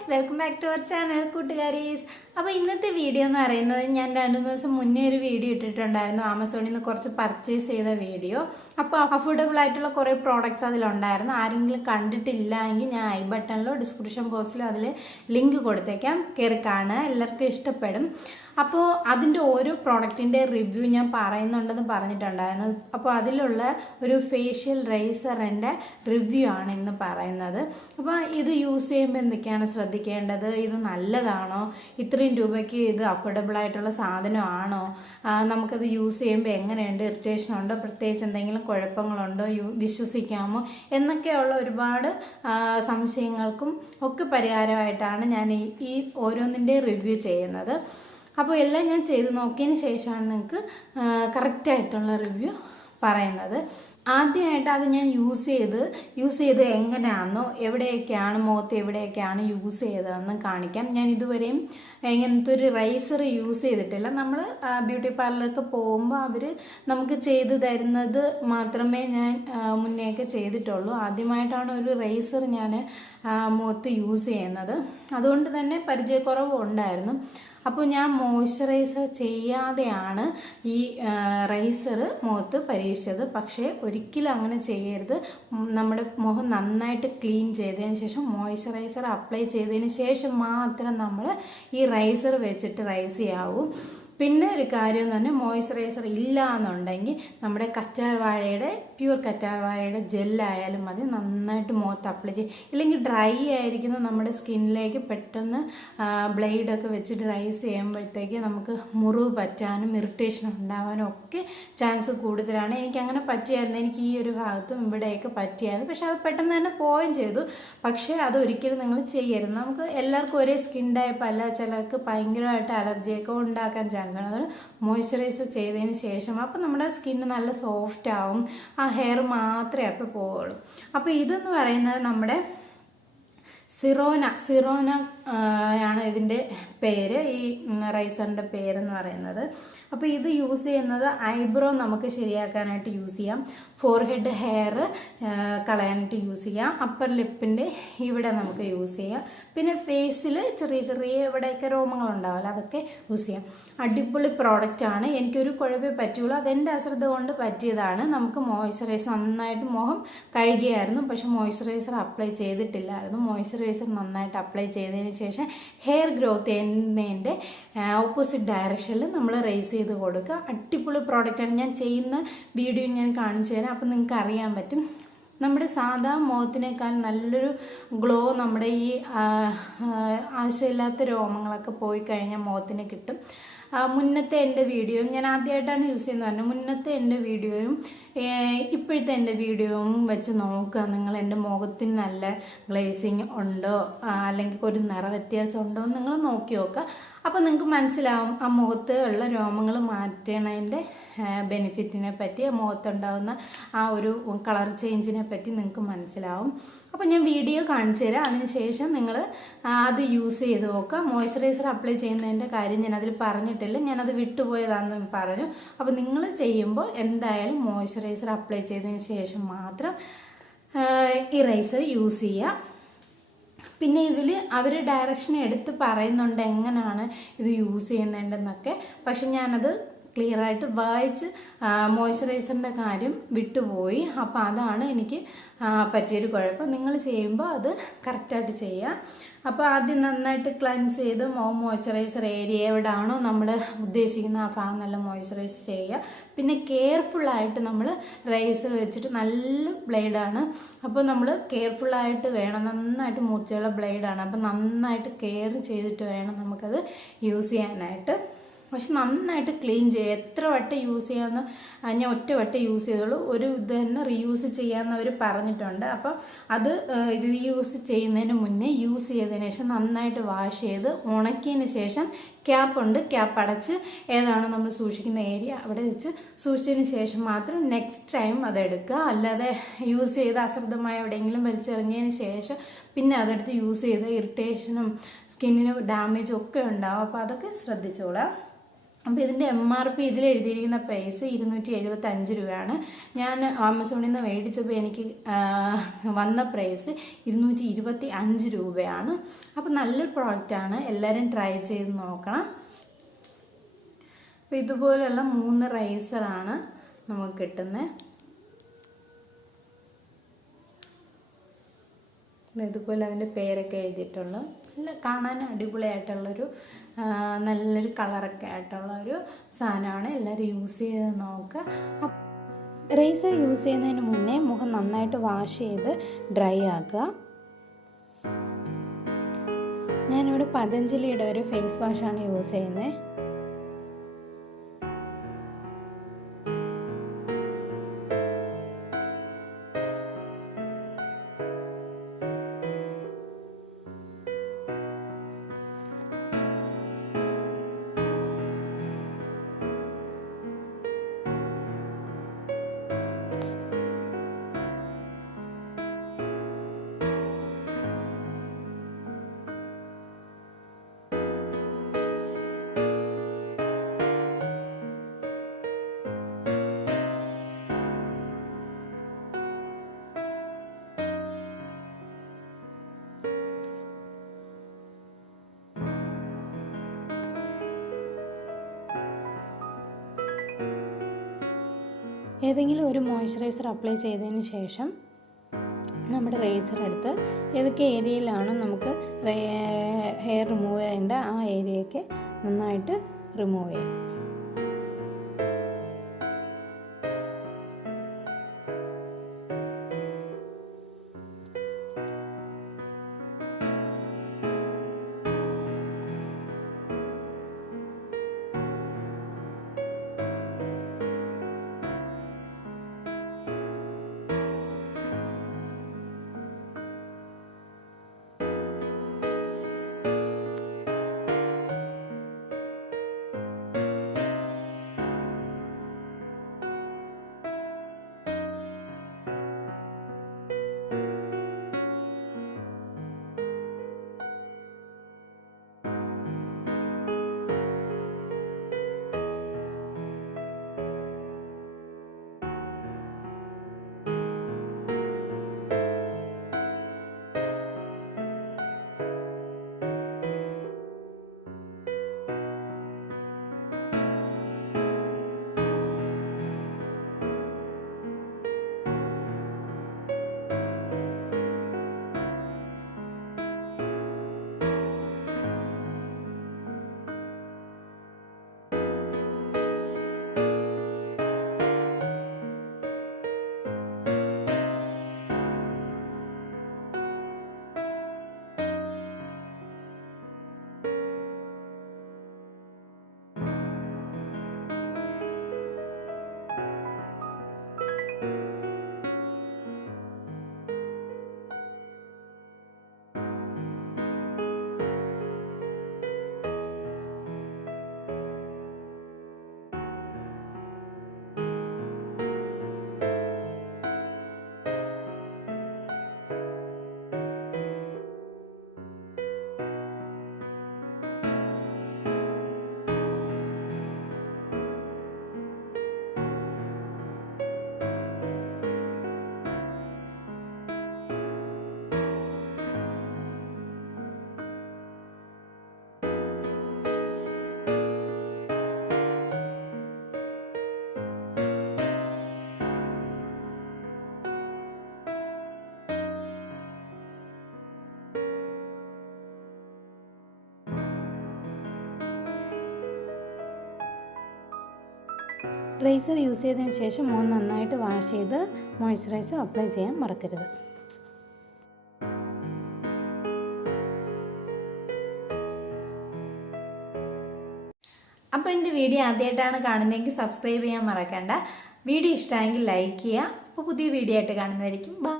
Friends, welcome back to our channel കൂട്ടുകാരീസ്. അപ്പോൾ ഇന്നത്തെ വീഡിയോ എന്ന് പറയുന്നത് ഞാൻ 2 ദിവസം മുന്നേ ഒരു വീഡിയോ ഇട്ടിട്ടുണ്ടായിരുന്നു. ആമസോണിൽ നിന്ന് കുറച്ച് പർച്ചേസ് ചെയ്ത വീഡിയോ. അപ്പോൾ അഫോർഡബിൾ ആയിട്ടുള്ള കുറേ പ്രോഡക്റ്റ്സ് അതിലുണ്ടായിരുന്നു. ആരെങ്കിലും കണ്ടിട്ടില്ല എങ്കിൽ ഞാൻ ഐ ബട്ടണിലോ ഡിസ്ക്രിപ്ഷൻ ബോക്സിലോ അതിൽ ലിങ്ക് കൊടുത്തേക്കാം, കയറി കാണുക, എല്ലാവർക്കും ഇഷ്ടപ്പെടും. അപ്പോൾ അതിൻ്റെ ഓരോ പ്രോഡക്റ്റിൻ്റെ റിവ്യൂ ഞാൻ പറയുന്നുണ്ടെന്ന് പറഞ്ഞിട്ടുണ്ടായിരുന്നു. അപ്പോൾ അതിലുള്ള ഒരു ഫേഷ്യൽ റൈസറിൻ്റെ റിവ്യൂ ആണ് ഇന്ന് പറയുന്നത്. അപ്പോൾ ഇത് യൂസ് ചെയ്യുമ്പോൾ എന്തൊക്കെയാണ് ശ്രദ്ധിക്കേണ്ടത്, ഇത് നല്ലതാണോ, ഇത്രയും രൂപയ്ക്ക് ഇത് അഫോർഡബിൾ ആയിട്ടുള്ള സാധനമാണോ, നമുക്കത് യൂസ് ചെയ്യുമ്പോൾ എങ്ങനെയുണ്ട്, ഇറിറ്റേഷൻ ഉണ്ടോ, പ്രത്യേകിച്ച് എന്തെങ്കിലും കുഴപ്പങ്ങളുണ്ടോ, വിശ്വസിക്കാമോ എന്നൊക്കെയുള്ള ഒരുപാട് സംശയങ്ങൾക്കും ഒക്കെ പരിഹാരമായിട്ടാണ് ഞാൻ ഈ ഓരോന്നിൻ്റെ റിവ്യൂ ചെയ്യുന്നത്. അപ്പോൾ എല്ലാം ഞാൻ ചെയ്ത് നോക്കിയതിന് ശേഷമാണ് നിങ്ങൾക്ക് കറക്റ്റായിട്ടുള്ള റിവ്യൂ പറയുന്നത്. ആദ്യമായിട്ട് അത് ഞാൻ യൂസ് ചെയ്ത് എങ്ങനെയാണെന്നോ എവിടെയൊക്കെയാണ് മുഖത്ത് എവിടെയൊക്കെയാണ് യൂസ് ചെയ്തതെന്ന് കാണിക്കാം. ഞാൻ ഇതുവരെയും ഇങ്ങനത്തെ ഒരു റൈസർ യൂസ് ചെയ്തിട്ടില്ല. നമ്മൾ ബ്യൂട്ടി പാർലറിലൊക്കെ പോകുമ്പോൾ അവർ നമുക്ക് ചെയ്തു തരുന്നത് മാത്രമേ ഞാൻ മുന്നേയൊക്കെ ചെയ്തിട്ടുള്ളൂ. ആദ്യമായിട്ടാണ് ഒരു റൈസർ ഞാൻ മുഖത്ത് യൂസ് ചെയ്യുന്നത്. അതുകൊണ്ട് തന്നെ പരിചയക്കുറവും ഉണ്ടായിരുന്നു. അപ്പോൾ ഞാൻ മോയ്സ്ചറൈസർ ചെയ്യാതെയാണ് ഈ റൈസർ മുഖത്ത് പരീക്ഷിച്ചത്. പക്ഷേ ഒരിക്കലും അങ്ങനെ ചെയ്യരുത്. നമ്മുടെ മുഖം നന്നായിട്ട് ക്ലീൻ ചെയ്തതിന് ശേഷം മോയ്സ്ചറൈസർ അപ്ലൈ ചെയ്തതിന് ശേഷം മാത്രം നമ്മൾ ഈ റൈസർ വെച്ചിട്ട് റൈസ് ചെയ്യാവൂ. പിന്നെ ഒരു കാര്യം എന്ന് പറഞ്ഞാൽ മോയ്സ്ചറൈസർ ഇല്ല എന്നുണ്ടെങ്കിൽ നമ്മുടെ പ്യൂർ കറ്റാർവാഴയുടെ ജെല്ലായാലും മതി, നന്നായിട്ട് മുഖത്ത് അപ്ലൈ ചെയ്യും. ഇല്ലെങ്കിൽ ഡ്രൈ ആയിരിക്കുന്ന നമ്മുടെ സ്കിന്നിലേക്ക് പെട്ടെന്ന് ബ്ലേഡൊക്കെ വെച്ചിട്ട് റൈസ് ചെയ്യുമ്പോഴത്തേക്ക് നമുക്ക് മുറിവ് പറ്റാനും ഇറിറ്റേഷൻ ഉണ്ടാകാനും ഒക്കെ ചാൻസ് കൂടുതലാണ്. എനിക്കങ്ങനെ പറ്റിയായിരുന്നു. എനിക്ക് ഈ ഒരു ഭാഗത്തും ഇവിടെയൊക്കെ പറ്റിയായിരുന്നു. പക്ഷെ അത് പെട്ടെന്ന് തന്നെ പോവുകയും ചെയ്തു. പക്ഷേ അതൊരിക്കലും നിങ്ങൾ ചെയ്യരുത്. നമുക്ക് എല്ലാവർക്കും ഒരേ സ്കിൻ ടൈപ്പ് അല്ല, ചിലർക്ക് ഭയങ്കരമായിട്ട് അലർജിയൊക്കെ ഉണ്ടാക്കാൻ ചാൻസ്. അത് മോയ്സ്ചറൈസർ ചെയ്തതിന് ശേഷം അപ്പോൾ നമ്മുടെ സ്കിന്ന് നല്ല സോഫ്റ്റ് ആവും. ആ ഹെയർ മാത്രമേ അപ്പോൾ പോവുള്ളൂ. അപ്പോൾ ഇതെന്ന് പറയുന്നത് നമ്മുടെ സിറോന ആണ് ഇതിൻ്റെ പേര്, ഈ റൈസറിൻ്റെ പേരെന്ന് പറയുന്നത്. അപ്പോൾ ഇത് യൂസ് ചെയ്യുന്നത് ഐബ്രോ നമുക്ക് ശരിയാക്കാനായിട്ട് യൂസ് ചെയ്യാം, ഫോർഹെഡ് ഹെയർ കളയാനായിട്ട് യൂസ് ചെയ്യാം, അപ്പർ ലിപ്പിൻ്റെ ഇവിടെ നമുക്ക് യൂസ് ചെയ്യാം, പിന്നെ ഫേസിൽ ചെറിയ ഇവിടെയൊക്കെ രോമങ്ങളുണ്ടാവില്ല, അതൊക്കെ യൂസ് ചെയ്യാം. അടിപൊളി പ്രോഡക്റ്റാണ്. എനിക്കൊരു കുഴപ്പമേ പറ്റുള്ളൂ. അതെൻ്റെ അശ്രദ്ധ കൊണ്ട് പറ്റിയതാണ്. നമുക്ക് മോയ്സ്ചറൈസർ നന്നായിട്ട് മുഖം കഴുകിയായിരുന്നു, പക്ഷെ മോയ്സ്ചറൈസർ അപ്ലൈ ചെയ്തിട്ടില്ലായിരുന്നു. മോയ്സ്ചറൈസർ നന്നായിട്ട് അപ്ലൈ ചെയ്തതിന് ശേഷം ഹെയർ ഗ്രോത്ത് ചെയ്യുന്നതിൻ്റെ ഓപ്പോസിറ്റ് ഡയറക്ഷനിൽ നമ്മൾ റൈസ് ചെയ്ത് കൊടുക്കുക. അടിപൊളി പ്രോഡക്റ്റാണ്. ഞാൻ ചെയ്യുന്ന വീഡിയോ ഞാൻ കാണിച്ചു തരാം. അപ്പം നിങ്ങൾക്ക് അറിയാൻ പറ്റും. നമ്മുടെ സാധാ മുഖത്തിനേക്കാൾ നല്ലൊരു ഗ്ലോ നമ്മുടെ ഈ ആവശ്യമില്ലാത്ത രോമങ്ങളൊക്കെ പോയി കഴിഞ്ഞാൽ മുഖത്തിന് കിട്ടും. മുന്നത്തെ എൻ്റെ വീഡിയോയും ഞാൻ ആദ്യമായിട്ടാണ് യൂസ് ചെയ്യുന്നത് പറഞ്ഞു. മുന്നത്തെ എൻ്റെ വീഡിയോയും ഇപ്പോഴത്തെ എൻ്റെ വീഡിയോയും വെച്ച് നോക്കുക നിങ്ങൾ. എൻ്റെ മുഖത്തിന് നല്ല ഗ്ലേസിങ് ഉണ്ടോ അല്ലെങ്കിൽ ഒരു നിറവ്യത്യാസം ഉണ്ടോ എന്ന് നിങ്ങൾ നോക്കി നോക്കുക. അപ്പോൾ നിങ്ങൾക്ക് മനസ്സിലാവും ആ മുഖത്ത് ഉള്ള രോമങ്ങൾ മാറ്റണതിൻ്റെ ബെനിഫിറ്റിനെ പറ്റി, മുഖത്തുണ്ടാകുന്ന ആ ഒരു കളർ ചേഞ്ചിനെ പറ്റി നിങ്ങൾക്ക് മനസ്സിലാവും. അപ്പോൾ ഞാൻ വീഡിയോ കാണിച്ചു തരാം. അതിനുശേഷം നിങ്ങൾ അത് യൂസ് ചെയ്ത് നോക്കുക. മോയ്സ്ചറൈസർ അപ്ലൈ ചെയ്യുന്നതിൻ്റെ കാര്യം ഞാൻ അതിൽ പറഞ്ഞിട്ടില്ല, ഞാനത് വിട്ടുപോയതാണെന്ന് പറഞ്ഞു. അപ്പോൾ നിങ്ങൾ ചെയ്യുമ്പോൾ എന്തായാലും മോയ്സ്ചറൈസർ അപ്ലൈ ചെയ്തതിന് ശേഷം മാത്രം ഈ റൈസർ യൂസ് ചെയ്യുക. പിന്നെ ഇതിൽ അവർ ഡയറക്ഷൻ എടുത്ത് പറയുന്നുണ്ട് എങ്ങനെയാണ് ഇത് യൂസ് ചെയ്യുന്നുണ്ടെന്നൊക്കെ. പക്ഷെ ഞാനത് ക്ലിയറായിട്ട് വായിച്ച് മോയ്സ്ചറൈസറിൻ്റെ കാര്യം വിട്ടുപോയി. അപ്പോൾ അതാണ് എനിക്ക് പറ്റിയൊരു കുഴപ്പം. നിങ്ങൾ ചെയ്യുമ്പോൾ അത് കറക്റ്റായിട്ട് ചെയ്യുക. അപ്പോൾ ആദ്യം നന്നായിട്ട് ക്ലൻസ് ചെയ്ത് മോയ്സ്ചറൈസർ ഏരിയ എവിടെയാണോ നമ്മൾ ഉദ്ദേശിക്കുന്ന ആ ഭാഗം നല്ല മോയ്സ്ചറൈസ് ചെയ്യുക. പിന്നെ കെയർഫുള്ളായിട്ട് നമ്മൾ റൈസർ വെച്ചിട്ട് നല്ല ബ്ലേഡാണ്, അപ്പോൾ നമ്മൾ കെയർഫുള്ളായിട്ട് വേണം. നന്നായിട്ട് മൂർച്ചയുള്ള ബ്ലേഡാണ്, അപ്പോൾ നന്നായിട്ട് കെയർ ചെയ്തിട്ട് വേണം നമുക്കത് യൂസ് ചെയ്യാനായിട്ട്. പക്ഷെ നന്നായിട്ട് ക്ലീൻ ചെയ്യുക. എത്ര വട്ടം യൂസ് ചെയ്യാമെന്ന് ഞാൻ ഒറ്റ വട്ടം യൂസ് ചെയ്തോളൂ. ഒരു ഇത് തന്നെ റീയൂസ് ചെയ്യാമെന്ന് അവർ പറഞ്ഞിട്ടുണ്ട്. അപ്പോൾ അത് റീയൂസ് ചെയ്യുന്നതിന് മുന്നേ യൂസ് ചെയ്തതിന് ശേഷം നന്നായിട്ട് വാഷ് ചെയ്ത് ഉണക്കിയതിന് ശേഷം ക്യാപ്പ് അടച്ച് ഏതാണോ നമ്മൾ സൂക്ഷിക്കുന്ന ഏരിയ അവിടെ വെച്ച് സൂക്ഷിച്ചതിന് ശേഷം മാത്രം നെക്സ്റ്റ് ടൈം അതെടുക്കുക. അല്ലാതെ യൂസ് ചെയ്ത് അശ്രദ്ധമായ എവിടെയെങ്കിലും വലിച്ചെറിഞ്ഞതിന് ശേഷം പിന്നെ അതെടുത്ത് യൂസ് ചെയ്ത് ഇറിറ്റേഷനും സ്കിന്നിന് ഡാമേജും ഒക്കെ ഉണ്ടാവും. അപ്പോൾ അതൊക്കെ ശ്രദ്ധിച്ചോളാം. അപ്പോൾ ഇതിൻ്റെ MRP ഇതിൽ എഴുതിയിരിക്കുന്ന പ്രൈസ് 275 രൂപയാണ്. ഞാൻ ആമസോണിൽ നിന്ന് മേടിച്ചപ്പോൾ എനിക്ക് വന്ന പ്രൈസ് 225 രൂപയാണ്. അപ്പോൾ നല്ലൊരു പ്രോഡക്റ്റാണ്, എല്ലാവരും ട്രൈ ചെയ്ത് നോക്കണം. അപ്പോൾ ഇതുപോലെയുള്ള 3 റൈസറാണ് നമുക്ക് കിട്ടുന്നത്. ഇതുപോലെ അതിൻ്റെ പേരൊക്കെ എഴുതിയിട്ടുള്ളു. നല്ല കാണാൻ അടിപൊളിയായിട്ടുള്ളൊരു നല്ലൊരു കളറൊക്കെ ആയിട്ടുള്ളൊരു സാധനമാണ്. എല്ലാവരും യൂസ് ചെയ്ത് നോക്കുക. റേസർ യൂസ് ചെയ്യുന്നതിന് മുന്നേ മുഖം നന്നായിട്ട് വാഷ് ചെയ്ത് ഡ്രൈ ആക്കുക. ഞാനിവിടെ പതഞ്ജലിയുടെ ഒരു ഫേസ് വാഷാണ് യൂസ് ചെയ്യുന്നത്. ഏതെങ്കിലും ഒരു മോയ്സ്ചറൈസർ അപ്ലൈ ചെയ്തതിന് ശേഷം നമ്മുടെ റേസർ എടുത്ത് ഏതൊക്കെ ഏരിയയിലാണോ നമുക്ക് ഹെയർ റിമൂവ് ചെയ്യേണ്ട ആ ഏരിയയൊക്കെ നന്നായിട്ട് റിമൂവ് ചെയ്യാം. റേസർ യൂസ് ചെയ്തതിന് ശേഷം മുഖം നന്നായിട്ട് വാഷ് ചെയ്ത് മോയ്സ്ചറൈസർ അപ്ലൈ ചെയ്യാൻ മറക്കരുത്. അപ്പോൾ എൻ്റെ വീഡിയോ ആദ്യമായിട്ടാണ് കാണുന്നതെങ്കിൽ സബ്സ്ക്രൈബ് ചെയ്യാൻ മറക്കണ്ട. വീഡിയോ ഇഷ്ടമായെങ്കിൽ ലൈക്ക് ചെയ്യുക. അപ്പോൾ പുതിയ വീഡിയോ ആയിട്ട് കാണുന്നതായിരിക്കും.